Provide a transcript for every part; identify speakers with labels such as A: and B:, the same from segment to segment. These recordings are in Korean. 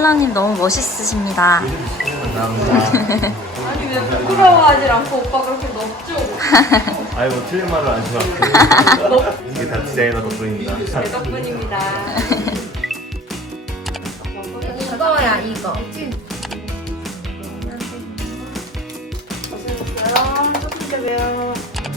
A: 신랑님 너무 멋있으십니다.
B: 감사합니다.
C: 아니 왜 부끄러워하지 않고 오빠 그렇게 넓죠?
B: 아이고 틀린 말을 안 해서 이게 다 디자이너 덕분입니다.
C: 제 덕분입니다.
A: 이거야 이거.
C: 고생했어요. 조금 뵈요.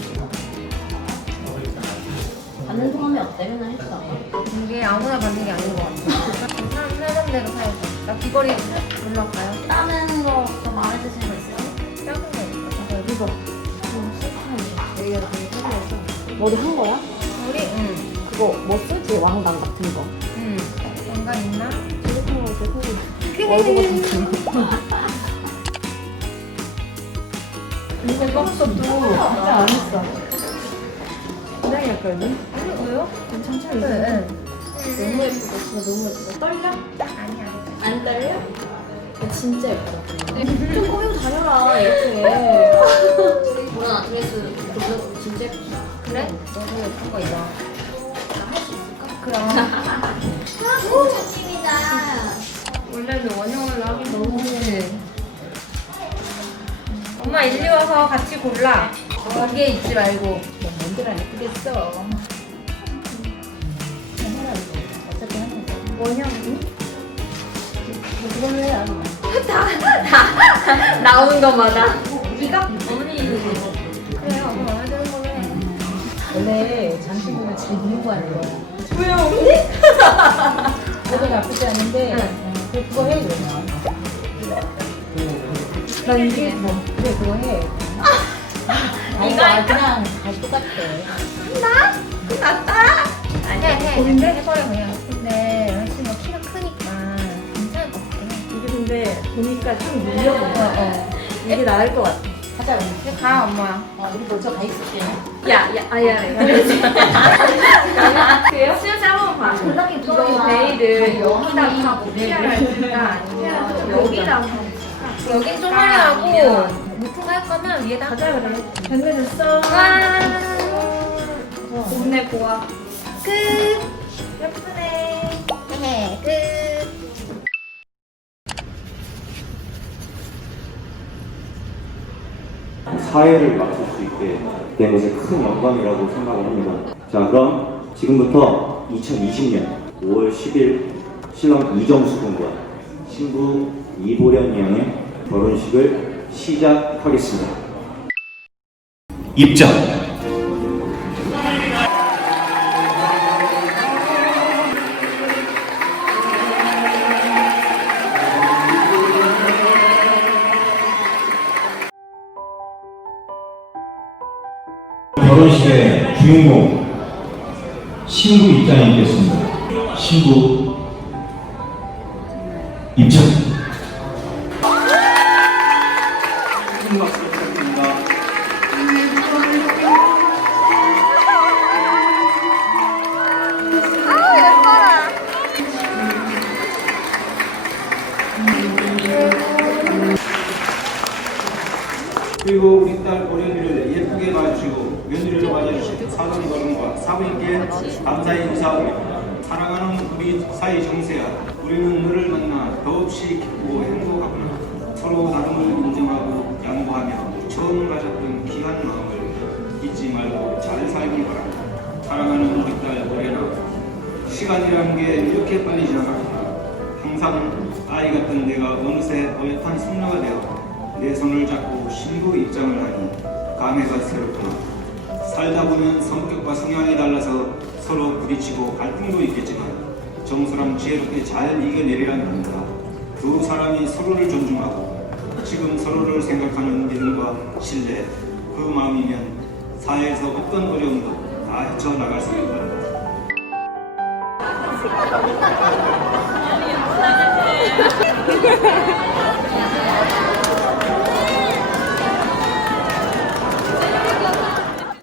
D: 받는 소감이 어때? 맨날 했어.
A: 이게 아무나 받는 게 아닌 것 같아. 사는 대로 사야지. 나 귀걸이 올라가요?
D: 다른 거 더 마음에 드시는 거 있어요?
A: 작은 거 있어.
D: 이거. 여기가 되게 편해서. 머리 한 거야?
A: 우리? 응.
D: 그거 뭐 쓰지? 왕관 같은 거.
A: 응. 뭔가 있나?
D: 되게 편하고 되게 편해. 얼굴 같은 거. 이거 이것도 진짜 안 했어. 굉장히 약간은?
A: 아니 왜요?
D: 괜찮지
A: 네.
D: 않아요? 너무 예쁘다. 진짜 너무 예쁘다. 떨려?
A: 아니야.
D: 안 떨려? 진짜 예쁘다. 좀 꾸미고 다녀라, 이렇게. 뭐야, 드레스 진짜 예쁘다.
A: 그래? 너도 예쁜 거 입어.
D: 할 수 있을까?
A: 그럼.
D: 느낌이다.
A: 원래는 원형으로 하긴 너무 좋지. 엄마 일리 와서 같이 골라. 여기에 있지 말고.
D: 뭔들 안 예쁘겠어. 어차피 하는 거.
A: 원형?
D: 그걸로 해야 하는
A: 나오는 것마다. 이거? 어머니 그래 엄마 마음에 드는 걸로 해.
D: 원래 장신구는 잘 누르고 하는 거야.
A: 왜요 언니?
D: 그거 나쁘지 않은데, 그거 해, 그러면.
A: 난 이게
D: 그래, 그거 해.
A: 이거
D: 아, 그냥 다 똑같아.
A: 아니야 해. 해버려 그냥. 근데 여자친구 키가 크니까 괜찮을 것 같아.
C: 이게 근데 보니까 좀 밀려보네. 이게 나을 것 같아.
D: 하자, 우리.
A: 이제 가 엄마.
D: 우리 먼저 가 있을게.
C: 그래요? 수영씨 한번 봐.
D: 상당히
A: 이거 베일을 여기다 하고 피아를 할까 아니면 좀 여기다 하고. 여긴 쪼마리하고 무슨 거 할 거면 위에다
C: 가자 그래. 됐어.
A: 와.
C: 몸내 보아.
A: 끝.
C: 예쁘네.
A: 네, 끝.
E: 사회를 맡을 수 있게 된 것에 큰 영광이라고 생각을 합니다. 자, 그럼 지금부터 2020년 5월 10일 신랑 이정수 군과 신부 이보련 양의 결혼식을 시작하겠습니다. 입장! 결혼식의 주인공 신부 입장이 있겠습니다. 신부 입장. 큰 박수 부탁드립니다. 그리고 우리 딸 보령이를 예쁘게 봐주시고 며느리로 맞아주신 사돈 걸음과 사부님께 감사의 인사드립니다. 사랑하는 우리 사이 정세야, 우리는 너를 만나 더없이 기쁘고 행복하구나. 서로 다름을 인정하고 양보하며 처음 가졌던 귀한 마음을 잊지 말고 잘 살기 바랍니다. 사랑하는 우리 딸 보령아, 시간이란 게 이렇게 빨리 지나가구나. 항상 아이 같던 내가 어느새 어엿한 숙녀가 되어 내 손을 잡고 신부 입장을 하니 감회가 새롭구나. 살다 보면 성격과 성향이 달라서 서로 부딪히고 갈등도 있겠지만 정서랑 지혜롭게 잘 이겨내리라는 합니다. 두 사람이 서로를 존중하고 지금 서로를 생각하는 믿음과 신뢰, 그 마음이면 사회에서 어떤 어려움도 다 헤쳐나갈 수 있다.